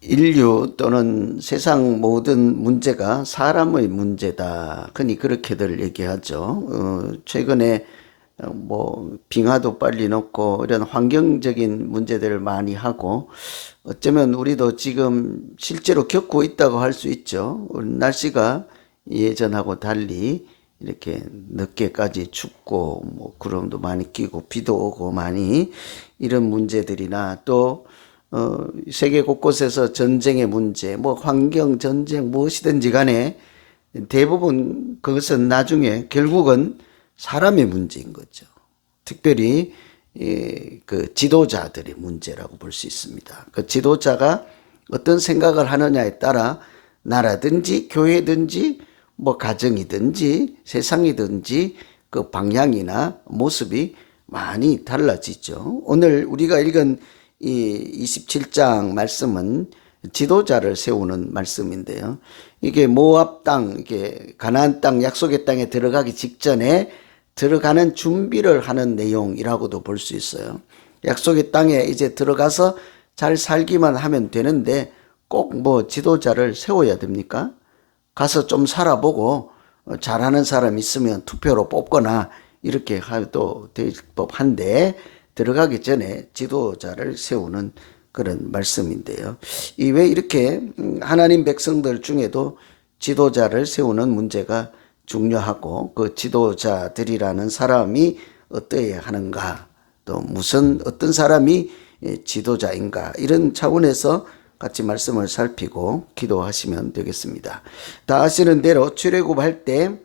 인류 또는 세상 모든 문제가 사람의 문제다. 흔히 그렇게들 얘기하죠. 최근에 빙하도 빨리 녹고 이런 환경적인 문제들을 많이 하고 어쩌면 우리도 지금 실제로 겪고 있다고 할 수 있죠. 우리 날씨가 예전하고 달리 이렇게 늦게까지 춥고 구름도 많이 끼고 비도 오고 많이 이런 문제들이나 또 세계 곳곳에서 전쟁의 문제, 환경, 전쟁, 무엇이든지 간에 대부분 그것은 나중에 결국은 사람의 문제인 거죠. 특별히 그 지도자들의 문제라고 볼 수 있습니다. 그 지도자가 어떤 생각을 하느냐에 따라 나라든지 교회든지 가정이든지 세상이든지 그 방향이나 모습이 많이 달라지죠. 오늘 우리가 읽은 이 27장 말씀은 지도자를 세우는 말씀인데요. 이게 모압 땅, 이게 가나안 땅, 약속의 땅에 들어가기 직전에 들어가는 준비를 하는 내용이라고도 볼 수 있어요. 약속의 땅에 이제 들어가서 잘 살기만 하면 되는데 꼭 지도자를 세워야 됩니까? 가서 좀 살아보고 잘하는 사람 있으면 투표로 뽑거나 이렇게 해도 될 법한데 들어가기 전에 지도자를 세우는 그런 말씀인데요. 이 왜 이렇게 하나님 백성들 중에도 지도자를 세우는 문제가 중요하고 그 지도자들이라는 사람이 어떠해야 하는가, 또 무슨 어떤 사람이 지도자인가, 이런 차원에서 같이 말씀을 살피고 기도하시면 되겠습니다. 다 아시는 대로 출애굽할 때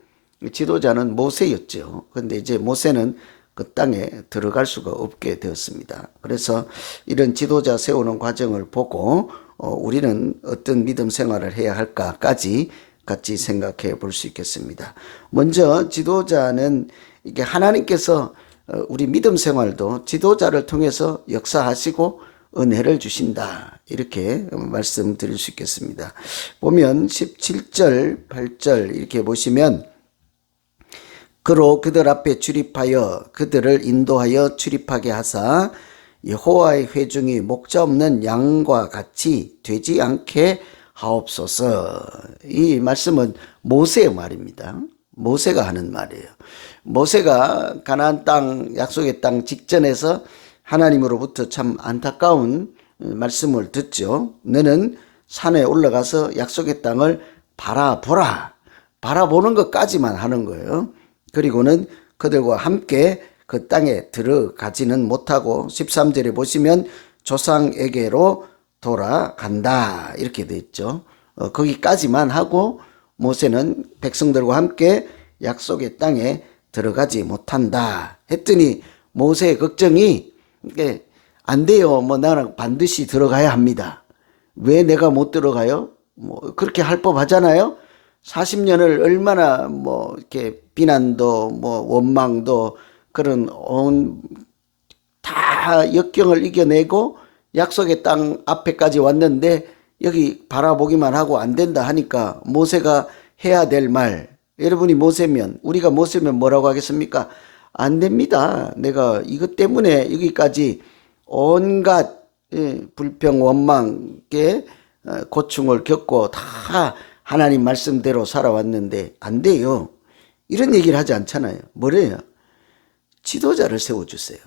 지도자는 모세였죠. 그런데 이제 모세는 그 땅에 들어갈 수가 없게 되었습니다. 그래서 이런 지도자 세우는 과정을 보고 우리는 어떤 믿음 생활을 해야 할까까지 같이 생각해 볼 수 있겠습니다. 먼저 지도자는 이게 하나님께서 우리 믿음 생활도 지도자를 통해서 역사하시고 은혜를 주신다, 이렇게 말씀드릴 수 있겠습니다. 보면 17절 8절 이렇게 보시면 그로 그들 앞에 출입하여 그들을 인도하여 출입하게 하사 여호와의 회중이 목자 없는 양과 같이 되지 않게 하옵소서. 이 말씀은 모세의 말입니다. 모세가 하는 말이에요. 모세가 가나안 땅, 약속의 땅 직전에서 하나님으로부터 참 안타까운 말씀을 듣죠. 너는 산에 올라가서 약속의 땅을 바라보라. 바라보는 것까지만 하는 거예요. 그리고는 그들과 함께 그 땅에 들어가지는 못하고 13절에 보시면 조상에게로 돌아간다, 이렇게 돼 있죠. 거기까지만 하고 모세는 백성들과 함께 약속의 땅에 들어가지 못한다 했더니 모세의 걱정이 이게 안 돼요. 나는 반드시 들어가야 합니다. 왜 내가 못 들어가요? 그렇게 할 법 하잖아요. 40년을 얼마나 이렇게 비난도 원망도 그런 다 역경을 이겨내고 약속의 땅 앞에까지 왔는데 여기 바라보기만 하고 안 된다 하니까 모세가 해야 될 말, 여러분이 모세면, 우리가 모세면 뭐라고 하겠습니까? 안 됩니다. 내가 이것 때문에 여기까지 온갖 불평 원망께 고충을 겪고 다 하나님 말씀대로 살아왔는데 안 돼요. 이런 얘기를 하지 않잖아요. 뭐래요? 지도자를 세워주세요.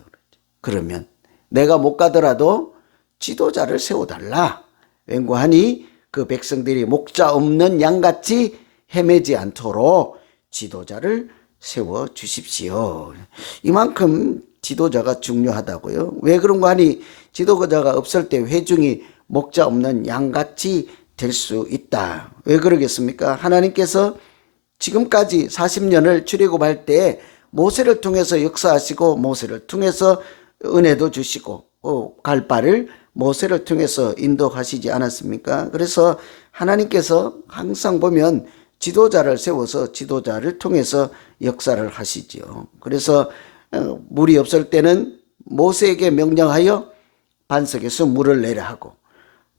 그러면 내가 못 가더라도 지도자를 세워달라. 웬고하니 그 백성들이 목자 없는 양같이 헤매지 않도록 지도자를 세워주십시오. 이만큼 지도자가 중요하다고요. 왜 그런가 하니 지도자가 없을 때 회중이 목자 없는 양같이 될 수 있다. 왜 그러겠습니까? 하나님께서 지금까지 40년을 출애굽할 때 모세를 통해서 역사하시고 모세를 통해서 은혜도 주시고 갈 바를 모세를 통해서 인도하시지 않았습니까? 그래서 하나님께서 항상 보면 지도자를 세워서 지도자를 통해서 역사를 하시지요. 그래서 물이 없을 때는 모세에게 명령하여 반석에서 물을 내려 하고,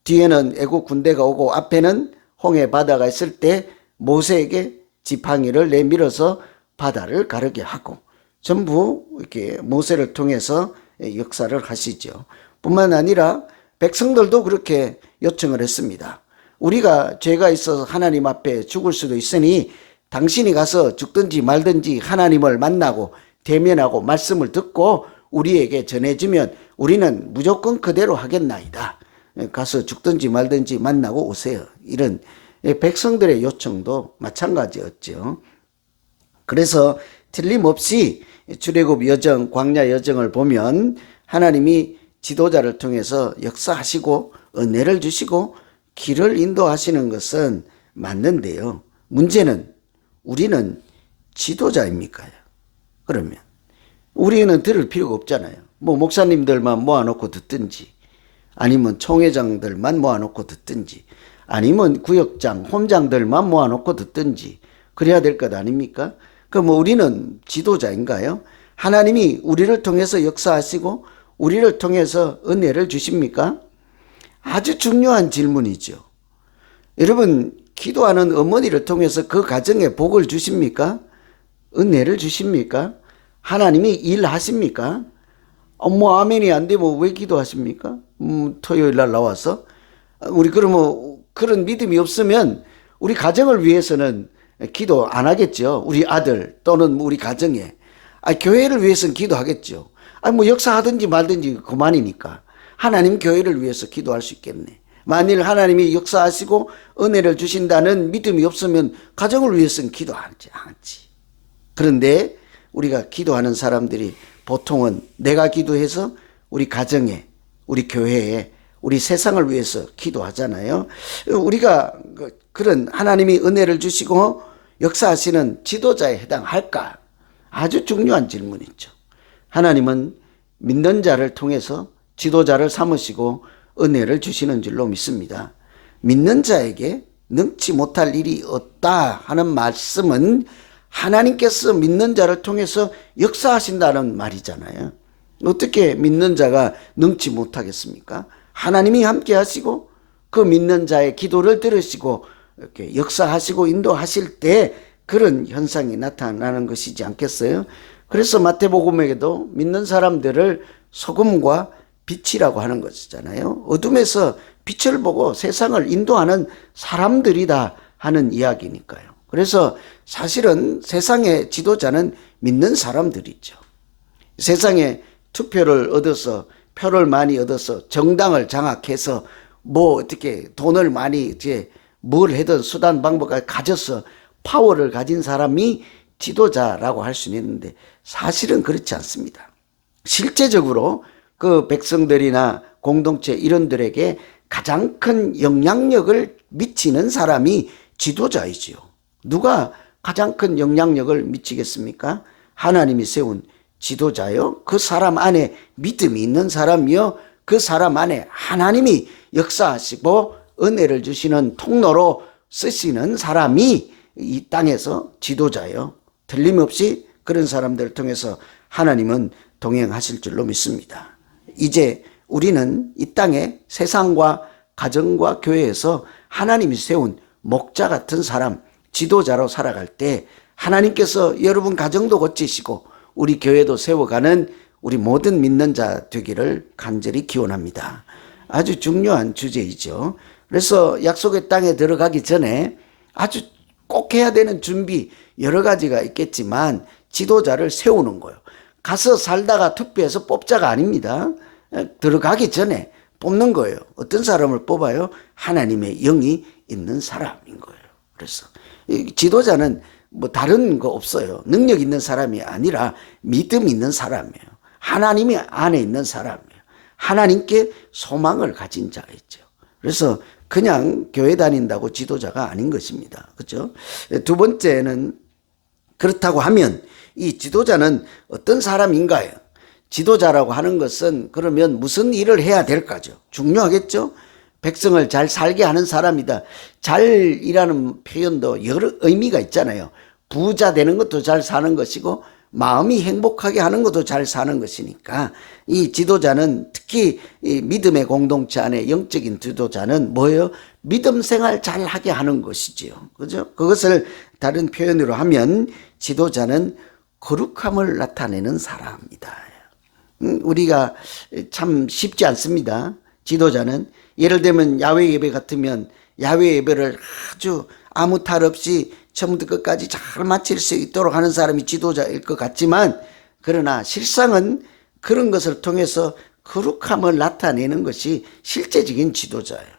뒤에는 애국 군대가 오고 앞에는 홍해 바다가 있을 때 모세에게 지팡이를 내밀어서 바다를 가르게 하고, 전부 이렇게 모세를 통해서 역사를 하시죠. 뿐만 아니라 백성들도 그렇게 요청을 했습니다. 우리가 죄가 있어서 하나님 앞에 죽을 수도 있으니 당신이 가서 죽든지 말든지 하나님을 만나고 대면하고 말씀을 듣고 우리에게 전해주면 우리는 무조건 그대로 하겠나이다. 가서 죽든지 말든지 만나고 오세요. 이런 백성들의 요청도 마찬가지였죠. 그래서 틀림없이 출애굽 여정, 광야 여정을 보면 하나님이 지도자를 통해서 역사하시고 은혜를 주시고 길을 인도하시는 것은 맞는데요. 문제는 우리는 지도자입니까? 그러면 우리는 들을 필요가 없잖아요. 뭐 목사님들만 모아놓고 듣든지 아니면 총회장들만 모아놓고 듣든지 아니면 구역장, 홈장들만 모아놓고 듣든지 그래야 될 것 아닙니까? 그럼 우리는 지도자인가요? 하나님이 우리를 통해서 역사하시고 우리를 통해서 은혜를 주십니까? 아주 중요한 질문이죠. 여러분, 기도하는 어머니를 통해서 그 가정에 복을 주십니까? 은혜를 주십니까? 하나님이 일하십니까? 뭐 아멘이 안 되면 왜 기도하십니까? 토요일 날 나와서 우리 그러면 그런 믿음이 없으면 우리 가정을 위해서는 기도 안 하겠죠. 우리 아들 또는 우리 가정에 교회를 위해서는 기도하겠죠. 뭐 역사하든지 말든지 그만이니까 하나님 교회를 위해서 기도할 수 있겠네. 만일 하나님이 역사하시고 은혜를 주신다는 믿음이 없으면 가정을 위해서는 기도하지 않지. 그런데 우리가 기도하는 사람들이 보통은 내가 기도해서 우리 가정에, 우리 교회에, 우리 세상을 위해서 기도하잖아요. 우리가 그런 하나님이 은혜를 주시고 역사하시는 지도자에 해당할까? 아주 중요한 질문이죠. 하나님은 믿는 자를 통해서 지도자를 삼으시고 은혜를 주시는 줄로 믿습니다. 믿는 자에게 능치 못할 일이 없다 하는 말씀은 하나님께서 믿는 자를 통해서 역사하신다는 말이잖아요. 어떻게 믿는 자가 능치 못하겠습니까? 하나님이 함께 하시고 그 믿는 자의 기도를 들으시고 이렇게 역사하시고 인도하실 때 그런 현상이 나타나는 것이지 않겠어요? 그래서 마태복음에도 믿는 사람들을 소금과 빛이라고 하는 것이잖아요. 어둠에서 빛을 보고 세상을 인도하는 사람들이다 하는 이야기니까요. 그래서 사실은 세상의 지도자는 믿는 사람들이죠. 세상에 투표를 얻어서 표를 많이 얻어서 정당을 장악해서 뭐 어떻게 돈을 많이 이제 뭘 해든 수단 방법을 가져서 파워를 가진 사람이 지도자라고 할 수는 있는데 사실은 그렇지 않습니다. 실제적으로 그 백성들이나 공동체 일원들에게 가장 큰 영향력을 미치는 사람이 지도자이지요. 누가 가장 큰 영향력을 미치겠습니까? 하나님이 세운 지도자요. 그 사람 안에 믿음이 있는 사람이요. 그 사람 안에 하나님이 역사하시고 은혜를 주시는 통로로 쓰시는 사람이 이 땅에서 지도자요. 틀림없이 그런 사람들을 통해서 하나님은 동행하실 줄로 믿습니다. 이제 우리는 이 땅에 세상과 가정과 교회에서 하나님이 세운 목자 같은 사람, 지도자로 살아갈 때 하나님께서 여러분 가정도 고치시고 우리 교회도 세워가는 우리 모든 믿는 자 되기를 간절히 기원합니다. 아주 중요한 주제이죠. 그래서 약속의 땅에 들어가기 전에 아주 꼭 해야 되는 준비 여러 가지가 있겠지만 지도자를 세우는 거예요. 가서 살다가 투표해서 뽑자가 아닙니다. 들어가기 전에 뽑는 거예요. 어떤 사람을 뽑아요? 하나님의 영이 있는 사람인 거예요. 그래서 지도자는 뭐 다른 거 없어요. 능력 있는 사람이 아니라 믿음 있는 사람이에요. 하나님이 안에 있는 사람이에요. 하나님께 소망을 가진 자이죠. 그래서 그냥 교회 다닌다고 지도자가 아닌 것입니다. 그렇죠? 두 번째는 그렇다고 하면 이 지도자는 어떤 사람인가요? 지도자라고 하는 것은 그러면 무슨 일을 해야 될까죠? 중요하겠죠? 백성을 잘 살게 하는 사람이다. 잘이라는 표현도 여러 의미가 있잖아요. 부자 되는 것도 잘 사는 것이고 마음이 행복하게 하는 것도 잘 사는 것이니까 이 지도자는 특히 이 믿음의 공동체 안에 영적인 지도자는 뭐예요? 믿음 생활 잘 하게 하는 것이지요. 그죠? 그것을 다른 표현으로 하면 지도자는 거룩함을 나타내는 사람이다. 우리가 참 쉽지 않습니다. 지도자는 예를 들면 야외 예배 같으면 야외 예배를 아주 아무 탈 없이 처음부터 끝까지 잘 마칠 수 있도록 하는 사람이 지도자일 것 같지만, 그러나 실상은 그런 것을 통해서 거룩함을 나타내는 것이 실제적인 지도자예요.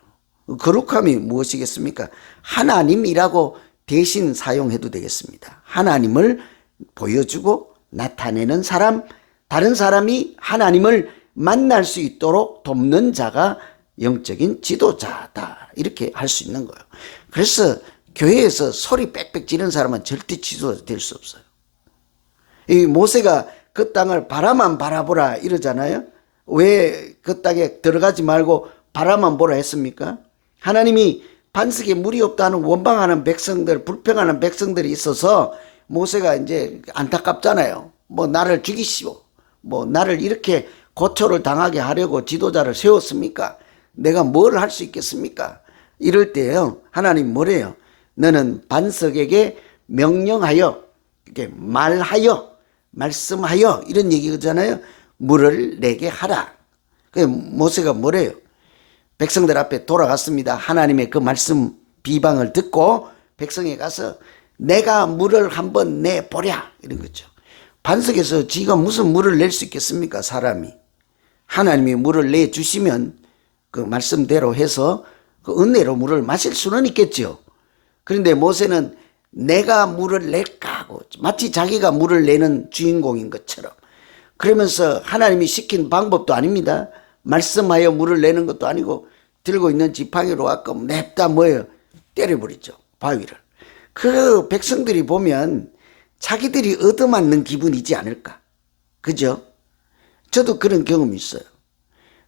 거룩함이 무엇이겠습니까? 하나님이라고 대신 사용해도 되겠습니다. 하나님을 보여주고 나타내는 사람, 다른 사람이 하나님을 만날 수 있도록 돕는 자가 영적인 지도자다, 이렇게 할 수 있는 거예요. 그래서 교회에서 소리 빽빽 지르는 사람은 절대 지도자 될 수 없어요. 이 모세가 그 땅을 바라만 바라보라 이러잖아요. 왜 그 땅에 들어가지 말고 바라만 보라 했습니까? 하나님이 반석에 물이 없다는 원망하는 백성들, 불평하는 백성들이 있어서 모세가 이제 안타깝잖아요. 뭐 나를 죽이시오, 뭐 나를 이렇게 고초를 당하게 하려고 지도자를 세웠습니까? 내가 뭘 할 수 있겠습니까? 이럴 때요, 하나님 뭐래요? 너는 반석에게 명령하여, 이렇게 말하여, 말씀하여, 이런 얘기잖아요. 물을 내게 하라. 그 모세가 뭐래요? 백성들 앞에 돌아갔습니다. 하나님의 그 말씀 비방을 듣고 백성에 가서 내가 물을 한번 내보랴, 이런 거죠. 반석에서 지가 무슨 물을 낼 수 있겠습니까? 사람이. 하나님이 물을 내주시면 그 말씀대로 해서 그 은혜로 물을 마실 수는 있겠죠. 그런데 모세는 내가 물을 낼까 하고 마치 자기가 물을 내는 주인공인 것처럼, 그러면서 하나님이 시킨 방법도 아닙니다. 말씀하여 물을 내는 것도 아니고 들고 있는 지팡이로 갖고 냅다 뭐예요? 때려버리죠, 바위를. 그 백성들이 보면 자기들이 얻어맞는 기분이지 않을까, 그죠? 저도 그런 경험이 있어요.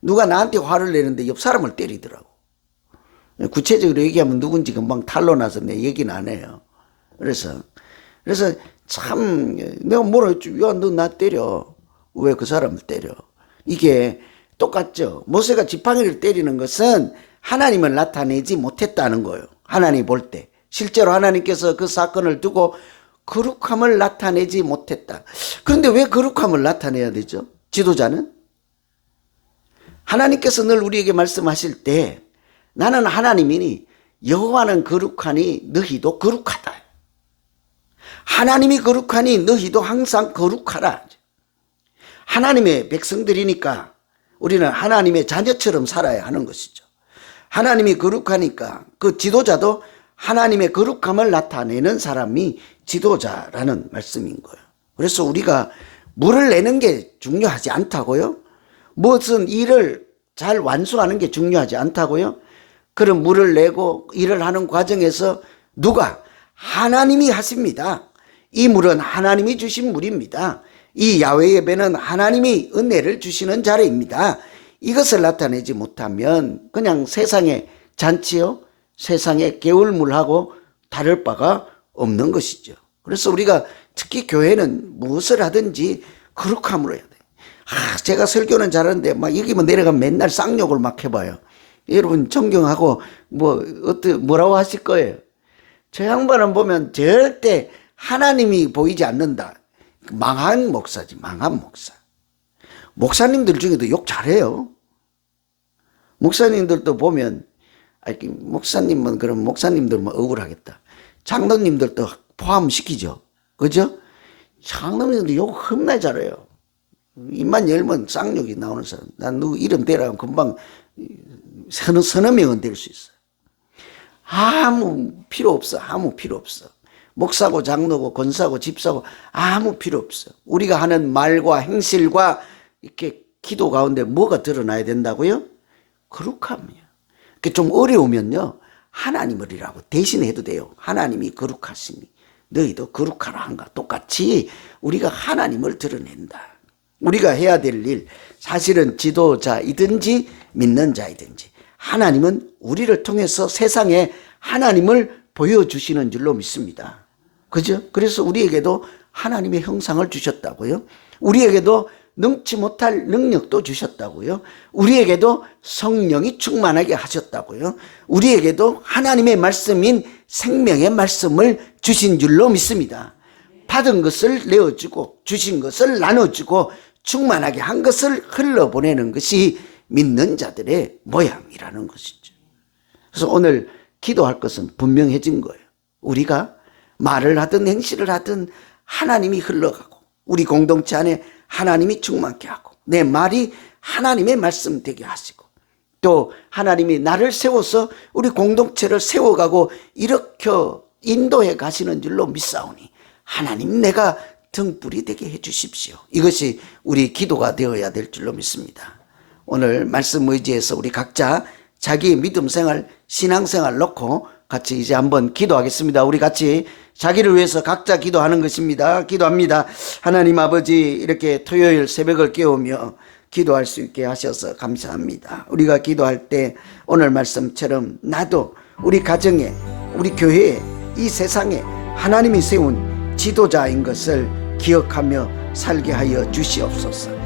누가 나한테 화를 내는데 옆 사람을 때리더라고. 구체적으로 얘기하면 누군지 금방 탄로나서 내 얘기는 안 해요. 그래서 참 내가 뭐라 했지? 야, 너 나 때려. 왜 그 사람을 때려? 이게 똑같죠. 모세가 지팡이를 때리는 것은 하나님을 나타내지 못했다는 거예요. 하나님 볼 때. 실제로 하나님께서 그 사건을 두고 거룩함을 나타내지 못했다. 그런데 왜 거룩함을 나타내야 되죠? 지도자는? 하나님께서 늘 우리에게 말씀하실 때 나는 하나님이니 여호와는 거룩하니 너희도 거룩하다. 하나님이 거룩하니 너희도 항상 거룩하라. 하나님의 백성들이니까 우리는 하나님의 자녀처럼 살아야 하는 것이죠. 하나님이 거룩하니까 그 지도자도 하나님의 거룩함을 나타내는 사람이 지도자라는 말씀인 거예요. 그래서 우리가 물을 내는 게 중요하지 않다고요? 무슨 일을 잘 완수하는 게 중요하지 않다고요? 그런 물을 내고 일을 하는 과정에서 누가? 하나님이 하십니다. 이 물은 하나님이 주신 물입니다. 이 야외 예배는 하나님이 은혜를 주시는 자리입니다. 이것을 나타내지 못하면 그냥 세상의 잔치요, 세상의 개울물하고 다를 바가 없는 것이죠. 그래서 우리가 특히 교회는 무엇을 하든지 거룩함으로 해야 돼요. 제가 설교는 잘하는데 막 여기만 내려가면 맨날 쌍욕을 막 해봐요. 여러분 존경하고 뭐라고 하실 거예요? 저 양반은 보면 절대 하나님이 보이지 않는다. 망한 목사지, 망한 목사. 목사님들 중에도 욕 잘해요. 목사님들도 보면, 목사님은 그럼 목사님들만 억울하겠다. 장로님들도 포함시키죠. 그죠? 장로님들도 욕 겁나 잘해요. 입만 열면 쌍욕이 나오는 사람. 난 누구 이름 대라면 금방 서너 명은 될 수 있어요. 아무 필요 없어. 아무 필요 없어. 목사고 장로고 권사고 집사고 아무 필요 없어. 우리가 하는 말과 행실과 이렇게 기도 가운데 뭐가 드러나야 된다고요? 거룩함이요. 좀 어려우면요, 하나님을이라고 대신해도 돼요. 하나님이 거룩하시니 너희도 거룩하라 한가 똑같이 우리가 하나님을 드러낸다. 우리가 해야 될 일, 사실은 지도자이든지 믿는 자이든지 하나님은 우리를 통해서 세상에 하나님을 보여주시는 줄로 믿습니다. 그죠? 그래서 우리에게도 하나님의 형상을 주셨다고요. 우리에게도 능치 못할 능력도 주셨다고요. 우리에게도 성령이 충만하게 하셨다고요. 우리에게도 하나님의 말씀인 생명의 말씀을 주신 줄로 믿습니다. 받은 것을 내어주고 주신 것을 나눠주고 충만하게 한 것을 흘러보내는 것이 믿는 자들의 모양이라는 것이죠. 그래서 오늘 기도할 것은 분명해진 거예요. 우리가 말을 하든 행실을 하든 하나님이 흘러가고 우리 공동체 안에 하나님이 충만케 하고 내 말이 하나님의 말씀 되게 하시고 또 하나님이 나를 세워서 우리 공동체를 세워가고 일으켜 인도해 가시는 줄로 믿사오니 하나님 내가 등불이 되게 해 주십시오. 이것이 우리 기도가 되어야 될 줄로 믿습니다. 오늘 말씀 의지해서 우리 각자 자기 믿음 생활, 신앙 생활 놓고 같이 이제 한번 기도하겠습니다. 우리 같이 자기를 위해서 각자 기도하는 것입니다. 기도합니다. 하나님 아버지, 이렇게 토요일 새벽을 깨우며 기도할 수 있게 하셔서 감사합니다. 우리가 기도할 때 오늘 말씀처럼 나도 우리 가정에, 우리 교회에, 이 세상에 하나님이 세운 지도자인 것을 기억하며 살게 하여 주시옵소서.